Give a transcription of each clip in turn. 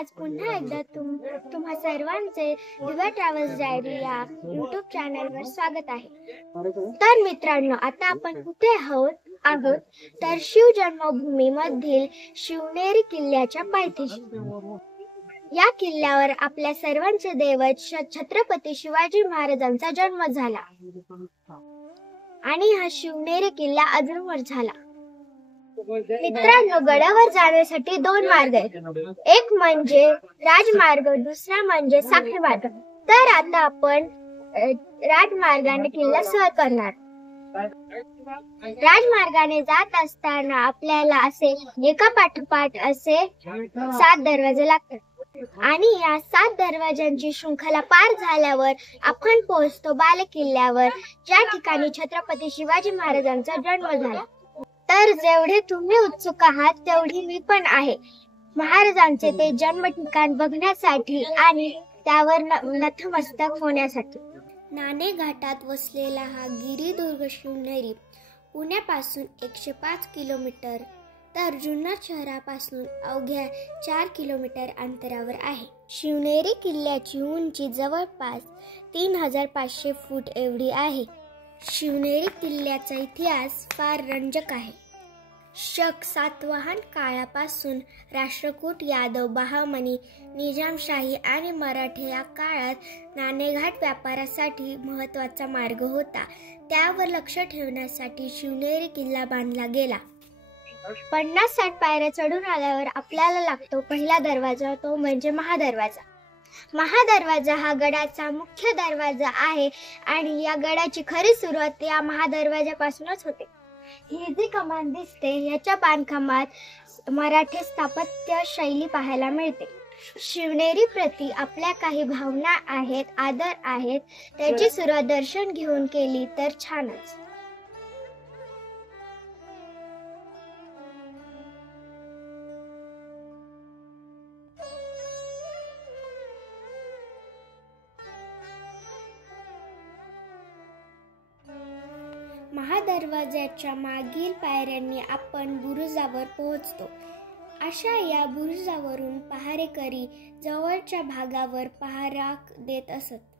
आज पुन्हा एकदा तुम्हा सर्वांचे दिव्या ट्रॅव्हल्स डायरी या YouTube चॅनलवर स्वागत आहे। तर मित्रांनो, आता आपण कुठे आहोत तर शिव जन्मभूमी मधील शिवनेरी किल्ल्याच्या पायथ्याशी। या किल्ल्यावर आपल्या सर्वांचे दैवत छत्रपती शिवाजी महाराजांचा जन्म झाला आणि हा शिवनेरी किल्ला अजूनवर झाला। मित्रांनो, गडावर जाण्यासाठी दोन मार्ग आहेत, एक म्हणजे राजमार्ग, दुसरा म्हणजे साखळी मार्ग। तर आता आपण राजमार्गाने किल्ला सर करणार। राजमार्गाने जात असताना आपल्याला असे एका पाठोपाठ असे 7 दरवाजे लागतात आणि या 7 दरवाजांची शृंखला पार झाल्यावर आपण पोहोचतो बालेकिल्ल्यावर, ज्या ठिकाणी छत्रपती शिवाजी महाराजांचा जन्म झाला। तर जेवढे तुम्ही उत्सुक आहात तेवढी मी पण आहे महाराजांचे ते जन्म ठिकाण बघण्यासाठी आणि त्यावर नतमस्तक होण्यासाठी। नाणे घाटात वसलेला हा गिरिदुर्ग शिवनेरी पुण्यापासून 105 किलोमीटर तर जुन्नर शहरापासून अवघ्या 4 किलोमीटर अंतरावर आहे। शिवनेरी किल्ल्याची उंची जवळपास 3500 फूट एवढी आहे। शिवनेरी किल्ल्याचा इतिहास फार रंजक आहे। शक सातवाहन काळापासून राष्ट्रकूट, यादव, बहामनी, निजामशाही आणि मराठे या काळात नाणेघाट व्यापारासाठी महत्त्वाचा मार्ग होता। त्यावर लक्ष ठेवण्यासाठी शिवनेरी किल्ला बांधला गेला। 50-60 पायऱ्या चढून आल्यावर आपल्याला लागतो पहिला दरवाजा, तो म्हणजे महादरवाजा। महादरवाजा हा गडाचा मुख्य दरवाजा आहे आणि या गडाची खरी सुरुवात या महादरवाजापासूनच होते। ही जी कमान दिसते याच्या बांधकामात मराठी स्थापत्य शैली पाहायला मिळते। शिवनेरी प्रती आपल्या काही भावना आहेत, आदर आहेत, त्याची सुरुवात दर्शन घेऊन केली तर छानच। महादरवाज्याच्या मागील पायऱ्यांनी आपण बुरुजावर पोहोचतो। अशा या बुरुजावरून पहारेकरी जवळच्या भागावर पहारा देत असत।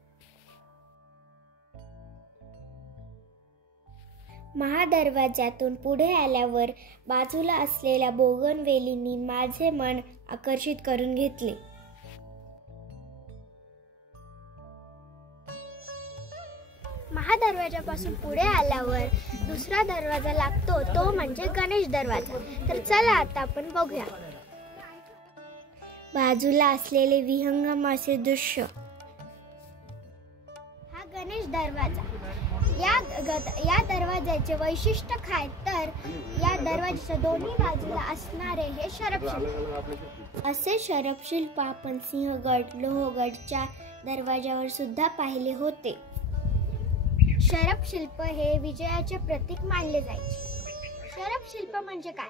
महादरवाज्यातून पुढे आल्यावर बाजूला असलेल्या बोगनवेलींनी माझे मन आकर्षित करून घेतले। महादरवाजापासून पुढे आल्यावर दुसरा दरवाजा लागतो, तो म्हणजे गणेश दरवाजा। तर चला आता आपण बघूया। बाजूला असलेले विहंगम असे दृश्य, हा गणेश दरवाजा। या दरवाजाचे वैशिष्ट्य काय तर या दरवाजाच्या दोन्ही बाजूला असणारे हे शरपशिल्प। असे शरपशिल्प आपण सिंहगड, लोहगडच्या दरवाजावर सुद्धा पाहिले होते। शरपशिल्प हे विजयाचे प्रतीक मानले जायचे। शरपशिल्प म्हणजे काय?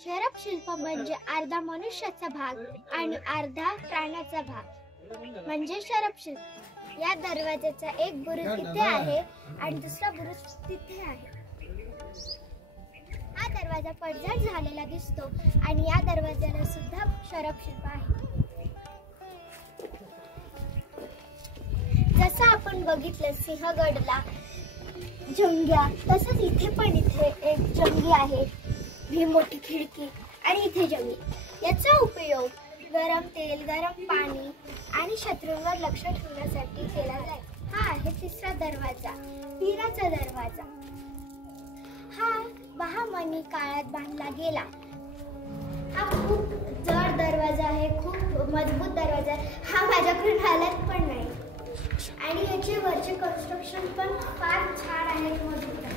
शरपशिल्प म्हणजे अर्धा मनुष्याचा भाग आणि अर्धा प्राण्याचा भाग म्हणजे शरपशिल्प। या दरवाजाचा एक बुरुज इथे आहे आणि दुसरा बुरुज तिथे आहे। हा दरवाजा पडझड झालेला दिसतो आणि या दरवाजाला सुद्धा शरपशिल्प आहे। जसं आपण बघितलं सिंहगडला जंग्या, तसंच इथे एक जंगी आहे, ही मोठी खिडकी आणि इथे जंगी। याचा उपयोग गरम तेल, गरम पाणी आणि शत्रूंवर लक्ष ठेवण्यासाठी केला जाईल। हा आहे तिसरा दरवाजा, वीराचा दरवाजा। हा बहामनी काळात बांधला गेला। हा खूप जड दरवाजा आहे, खूप मजबूत दरवाजा आहे। हा माझ्याकडून हालत पण नाही आणि याचे वरचे कन्स्ट्रक्शन पण फार छान आहे, मजबूत आहे।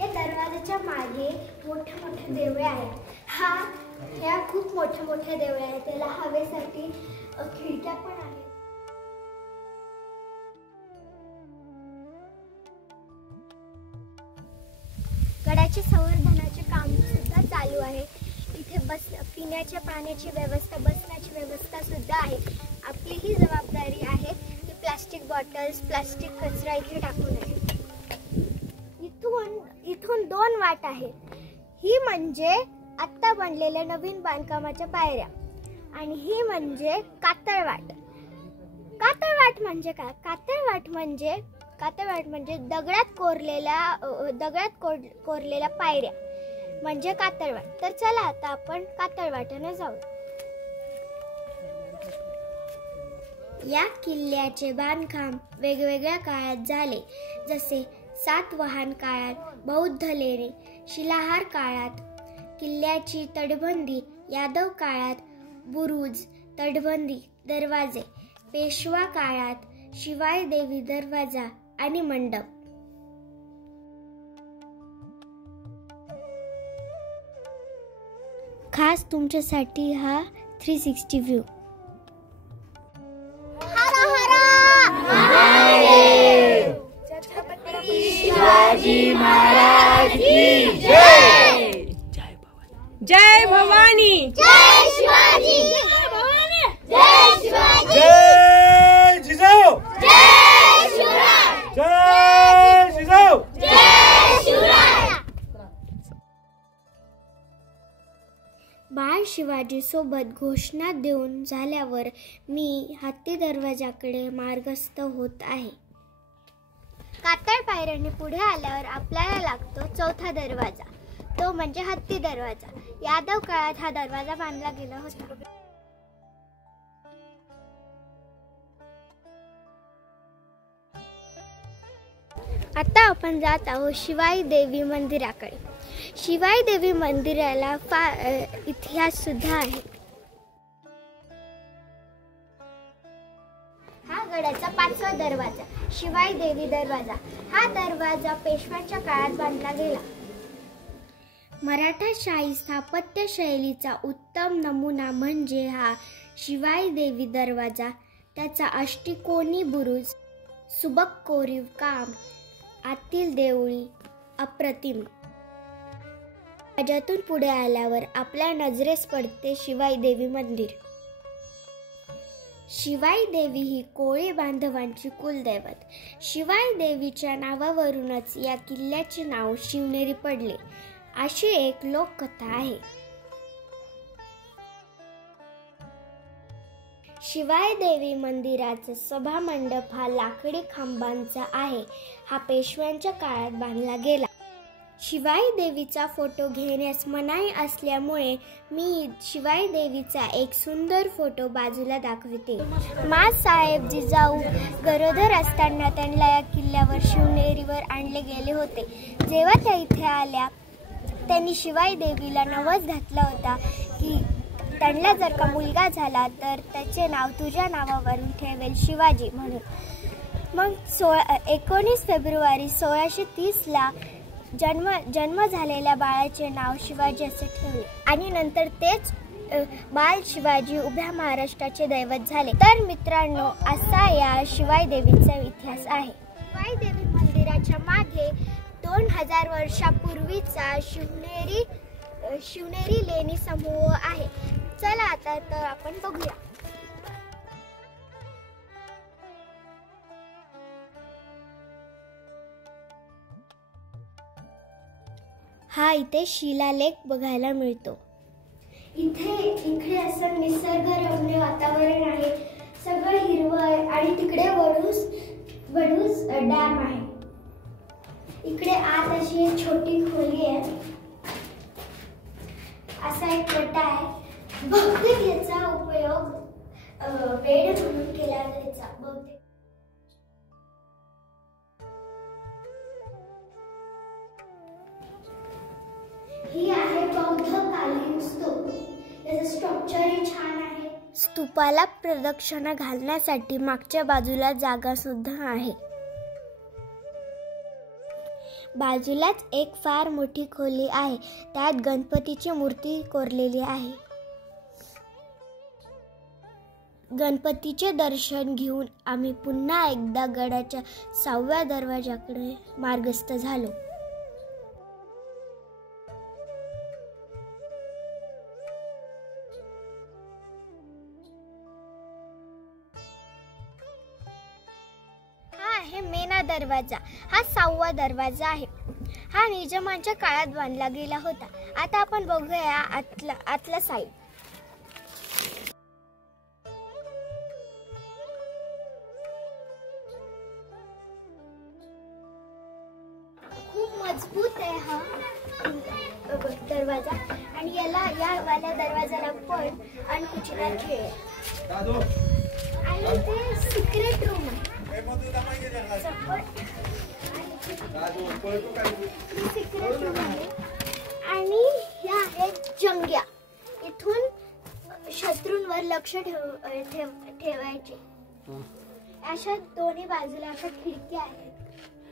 या दरवाजाच्या मागे मोठे देवळे आहेत। ह्या खूप मोठे देवळे आहेत, त्याला हवेसाठी खिडक्या पण आहेत। गडाचे संवर्धनाचे काम सुद्धा चालू आहे। इथे पिण्याच्या पाण्याची व्यवस्था, बसण्याची व्यवस्था सुद्धा आहे। आपली ही जबाबदारी आहे की प्लास्टिक बॉटल्स, प्लास्टिक कचरा इथे टाकू नये। इथून 2 वाट आहेत। ही म्हणजे आत्ता बनलेल्या नवीन बांधकामाच्या पायऱ्या आणि ही म्हणजे कातळवाट. कातळवाट म्हणजे काय? कातळवाट म्हणजे दगडात कोरलेल्या पायऱ्या म्हणजे कातळवाट. तर चला आता आपण कातळवाटेने जाऊ. या किल्ल्याचे बांधकाम वेगवेगळ्या काळात झाले, जसे सातवाहन काळात, बौद्ध लेणे, शिलाहार काळात, किल्ल्याची तटबंदी, यादव काळात, बुरुज, तटबंदी, दरवाजे, पेशवा काळात, शिवाई देवी दरवाजा आणि मंडप. खास तुमच्यासाठी हा 360 व्ह्यू. शिवाजी महाराज की जय. जय भवानी. जय शिवाजी. जय भवानी. जय शिवाजी. जय जिजाऊ. जय शिवराय. जय जिजाऊ. जय शिवराय. बाळ शिवाजी सोबत घोषणा देऊन झाल्यावर मी हत्ती दरवाजाकडे मार्गस्थ होत आहे. कातळ पायऱ्याने पुढे आल्यावर आपल्याला लागतो चौथा दरवाजा, तो म्हणजे हत्ती दरवाजा. यादव काळात हा दरवाजा बांधला गेला होता. आता आपण जात आहोत शिवाई देवी मंदिराकडे. शिवाई देवी मंदिराला इतिहास सुद्धा आहे. हा गडाचा 5वा दरवाजा, शिवाई देवी दरवाजा. हा दरवाजा पेशव्यांच्या काळात बांधला गेला. मराठा शाही स्थापत्य शैलीचा उत्तम नमुना म्हणजे हा शिवाई देवी दरवाजा. त्याचा अष्टकोनी बुरुज, सुबक कोरीव काम, आतील देवळी अप्रतिम. दरवाजातून पुढे आल्यावर आपल्या नजरेस पडते शिवाई देवी मंदिर. शिवाई देवी ही कोळी बांधवांची कुलदैवत. शिवाई देवीच्या नावावरूनच या किल्ल्याचे नाव शिवनेरी पडले, अशी एक लोककथा आहे. शिवाई देवी मंदिराचा सभा मंडप हा लाकडी खांबांचा आहे. हा पेशव्यांच्या काळात बांधला गेला. शिवाई देवीचा फोटो घेण्यास मनाई असल्यामुळे मी शिवाई देवीचा एक सुंदर फोटो बाजूला दाखवते. माँसाहेब जिजाऊ गरोदर असताना त्यांना या किल्ल्यावर शिवनेरीवर आणले गेले होते. जेव्हा त्या इथे आल्या त्यांनी शिवाई देवीला नवस घातला होता की त्यांना जर का मुलगा झाला तर त्याचे नाव तुझ्या नावावरून ठेवेल शिवाजी म्हणून. मग 19 फेब्रुवारी 1630ला जन्म झालेल्या बाळाचे नाव शिवाजी असे ठेवले आणि नंतर तेच बाल शिवाजी उभ्या महाराष्ट्राचे दैवत झाले. तर मित्रांनो, असा या शिवाई देवीचा इतिहास आहे. शिवाई देवी मंदिराच्या मागे 2000 वर्षापूर्वीचा शिवनेरी लेणी समूह आहे. चला आता तर आपण बघूया. हा इथे शिलालेख बघायला मिळतो. इकडे असं निसर्गरम्य वातावरण आहे. सगळं हिरवं आहे आणि तिकडे वडूस डॅम आहे. इकडे आत अशी एक छोटी खोली आहे. असा एक कट्टा आहे. बहुतेक याचा उपयोग बेड म्हणून केला जायचा. बहुतेक ही आहे बौद्धकालीन स्तूप. याचं स्ट्रक्चरही छान आहे. स्तूपाला प्रदक्षिणा घालण्यासाठी मागच्या बाजूला जागा सुद्धा आहे. बाजूलाच एक फार मोठी खोली आहे. त्यात गणपतीची मूर्ती कोरलेली आहे. गणपतीचे दर्शन घेऊन आम्ही पुन्हा एकदा गडाच्या 6व्या दरवाजाकडे मार्गस्थ झालो. मेना दरवाजा. हा 6वा दरवाजा आहे. हा निजामांच्या काळात बांधला गेला होता. आता आपण बघूया आतला साईड. मजबूत आहे हा दरवाजा आणि या वाल्या दरवाजाला पण अणकुचीला खेळ आहे. आणि ते सिक्रेट रूम आहे. सिक्रेट रूम आहे आणि ह्या आहेत जंग्या. इथून शत्रूंवर लक्ष ठेवायचे. अशा दोन्ही बाजूला अशा खिडक्या आहेत.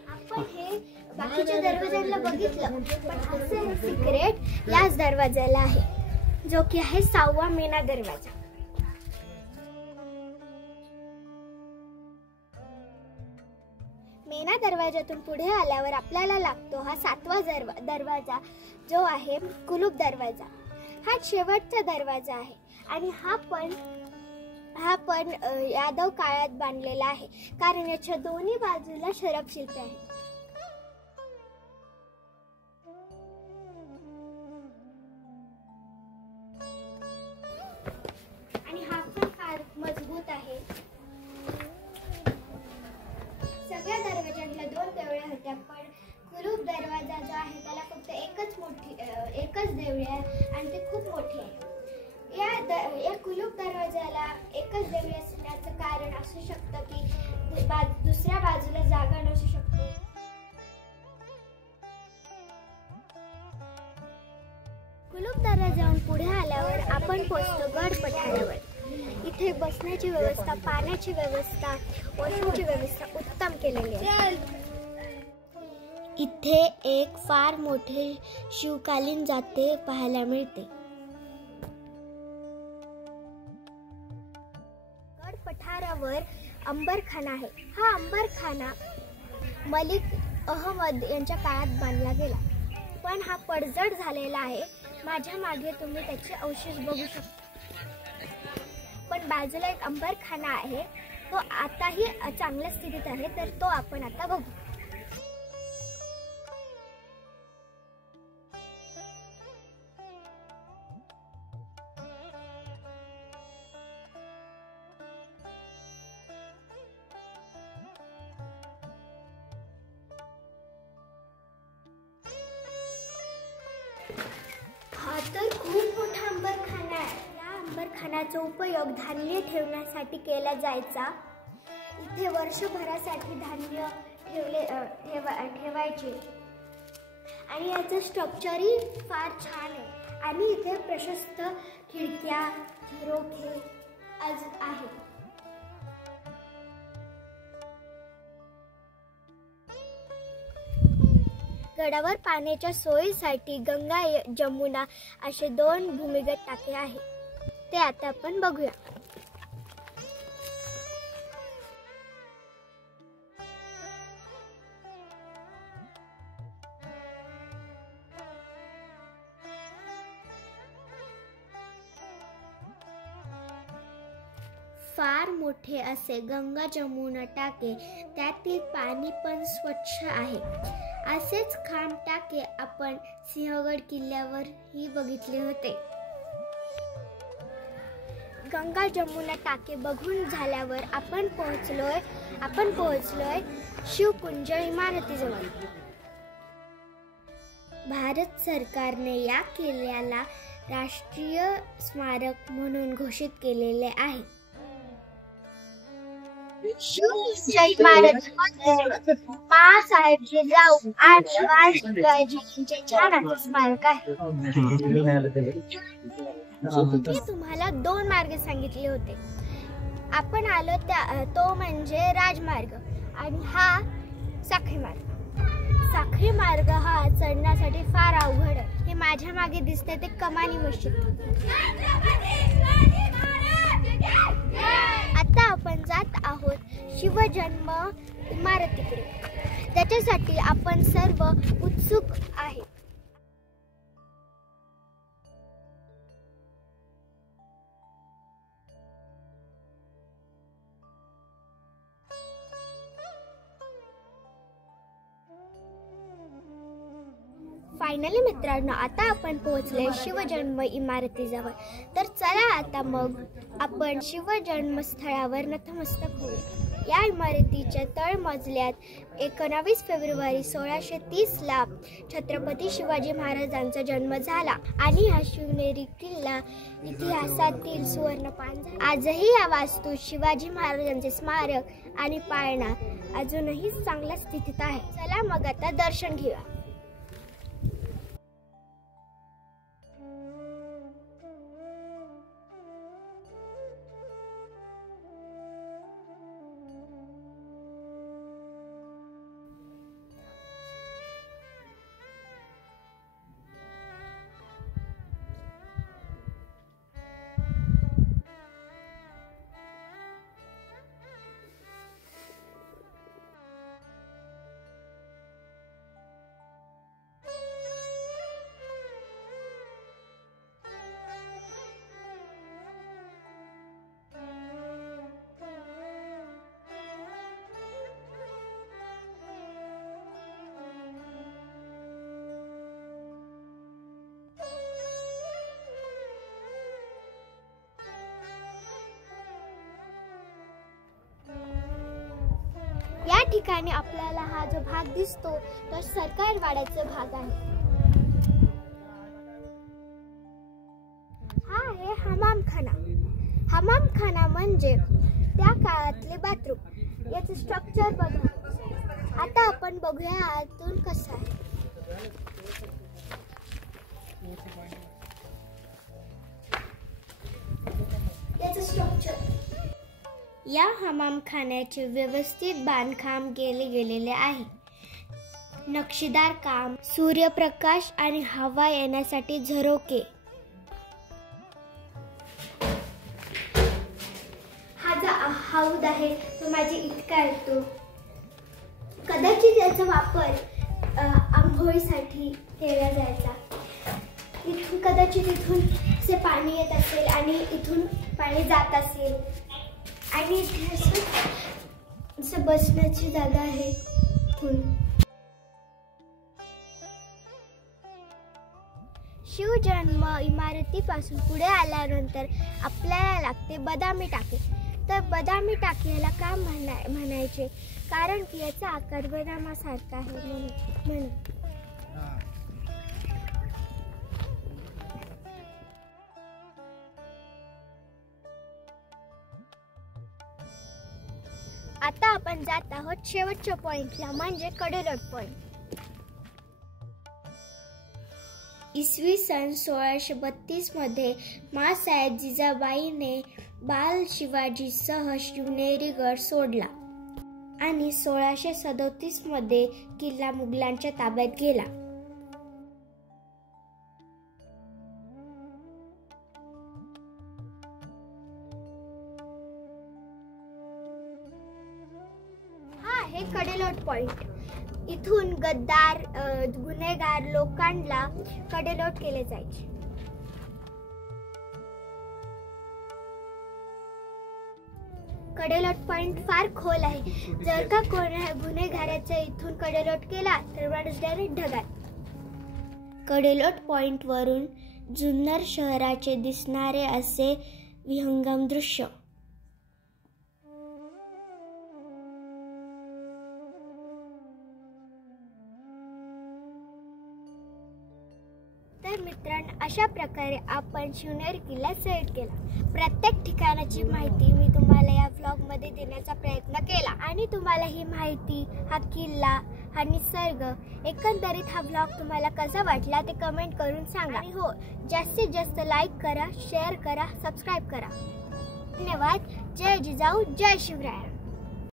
आपण हे बाकीच्या दरवाजाला बघितलं पण असं सिक्रेट याच दरवाजाला आहे जो की आहे 6वा मेना दरवाजा. मेना दरवाजातून पुढे आल्यावर आपल्याला लागतो हा 7वा दरवाजा जो आहे कुलूप दरवाजा. हा शेवटचा दरवाजा आहे आणि हा पण यादव काळात बांधलेला आहे कारण याच्या दोन्ही बाजूला शरफ शिल्पे आहेत. आणि हा पण फार मजबूत आहे. सगळ्या दरवाजांना 2 देवळ्या होत्या पण कुलूप दरवाजा जो आहे त्याला फक्त एकच देवळी आहे आणि ती खूप मोठी आहे. या कुलूप दरवाजाला एकच देवळी असण्याचं कारण असू शकतं की दुसऱ्या बाजूला जागा नसू शकते. कुलूप दरवाजाहून पुढे आल्यावर आपण पोहोचतो गड पठारावर. इथे बसण्याची व्यवस्था, पाण्याची व्यवस्था, वॉशरूमची व्यवस्था उत्तम केलेली आहे. इथे एक फार मोठे शिवकालीन जाते पाहायला मिळते. गड पठारावर अंबरखाना आहे. हा अंबरखाना मलिक अहमद यांच्या काळात बांधला गेला पण हा पडझड झालेला आहे. माझ्या मागे तुम्ही त्याचे अवशेष बघू शकता. पण बाजूला एक अंबरखाना आहे तो आताही चांगल्या स्थितीत आहे तर तो आपण आता बघू. हा तर खूप मोठा अंबरखाना आहे. या अंबरखान्याचा उपयोग धान्य ठेवण्यासाठी केला जायचा. इथे वर्षभरासाठी धान्य ठेवायचे आणि याचं स्ट्रक्चरही फार छान आहे. आणि इथे प्रशस्त खिडक्या, झरोखे आहेत. गडावर पाण्याच्या सोयीसाठी गंगा जमुना असे 2 भूमिगत टाके आहेत. ते आता आपण बघूया. फार मोठे असे गंगा जमुना टाके, त्यातील पाणी पण स्वच्छ आहे. असेच खांब टाके आपण सिंहगड किल्ल्यावरही बघितले होते. गंगा जमुना टाके बघून झाल्यावर आपण पोहोचलोय शिवकुंज इमारतीजवळ. भारत सरकारने या किल्ल्याला राष्ट्रीय स्मारक म्हणून घोषित केलेले आहे. शिवकुंज इमारत बाळासाहेब जिजाऊ आणि वाजपेयीजींचे छान स्मारक आहे. मी तुम्हाला 2 मार्ग सांगितले होते. आपण आलो तो म्हणजे राजमार्ग आणि हा साखळी मार्ग. साखळी मार्ग हा चढण्यासाठी फार अवघड आहे. हे माझ्या मागे दिसते ते कमानी मशीद. आता आपण जात आहोत शिवजन्म इमारतीकडे. त्याच्यासाठी आपण सर्व उत्सुक आहे. फायनली मित्रांनो, आता आपण पोहोचले शिवजन्म इमारतीजवळ. तर चला आता मग आपण शिवजन्म स्थळावर नतमस्तक होऊया. या इमारतीच्या तळमजल्यात 19 फेब्रुवारी 1630 ला छत्रपती शिवाजी महाराजांचा जन्म झाला आणि हा शिवनेरी किल्ला इतिहासातील सुवर्णपान झाला. आजही या वास्तूत शिवाजी महाराजांचे स्मारक आणि पाळणा अजूनही चांगल्या स्थितीत आहे. चला मग आता दर्शन घेऊया. या ठिकाणी आपल्याला हा जो भाग दिसतो तो सरकारवाड्याचा भाग आहे. हा आहे हमामखाना. हमामखाना म्हणजे त्या काळातले बाथरूम. याचं स्ट्रक्चर बघा. आता आपण बघूया आतून कसं आहे. याचं स्ट्रक्चर. या हमामखान्याचे व्यवस्थित बांधकाम केले गेलेले आहे. नक्षीदार काम, सूर्यप्रकाश आणि हवा येण्यासाठी झरोके. हा जो हौद आहे तो माझ्या इतका येतो. कदाचित याचा वापर आंघोळीसाठी केला जायचा. इथून कदाचित इथून से पाणी येत असेल आणि इथून पाणी जात असेल आणि असं बसण्याची जागा आहे. शिवजन्म इमारतीपासून पुढे आल्यानंतर आपल्याला लागते बदामी टाकी. तर बदामी टाकी याला का म्हणायचे कारण की याचा आकार बदामासारखा आहे म्हणून. आता आपण जात आहोत शेवटच्या पॉइंटला म्हणजे कडेलोट पॉइंट. इसवी सन 1632 मध्ये माँसाहेब जिजाबाईने बाल शिवाजीसह शिवनेरी गड सोडला आणि 1637 मध्ये किल्ला मुघलांच्या ताब्यात गेला. हे कडेलोट पॉइंट. इथून गद्दार गुन्हेगार लोकांना कडेलोट केले जायचे. कडेलोट पॉइंट फार खोल आहे. जर का कोणा गुन्हेगाराचा इथून कडेलोट केला तर माणूस डायरेक्ट ढगात. कडेलोट पॉइंट वरून जुन्नर शहराचे दिसणारे असे विहंगम दृश्य. तर मित्रांनो, अशा प्रकारे आपण शिवनेरी किल्ला सैर केला. प्रत्येक ठिकाणाची माहिती मी तुम्हाला या व्लॉगमध्ये देण्याचा प्रयत्न केला आणि तुम्हाला ही माहिती, हा किल्ला, हा निसर्ग, एकंदरीत हा व्लॉग तुम्हाला कसा वाटला ते कमेंट करून सांगा. आणि हो, जास्तीत जास्त लाईक करा, शेअर करा, सबस्क्राईब करा. धन्यवाद. जय जिजाऊ, जय शिवराय.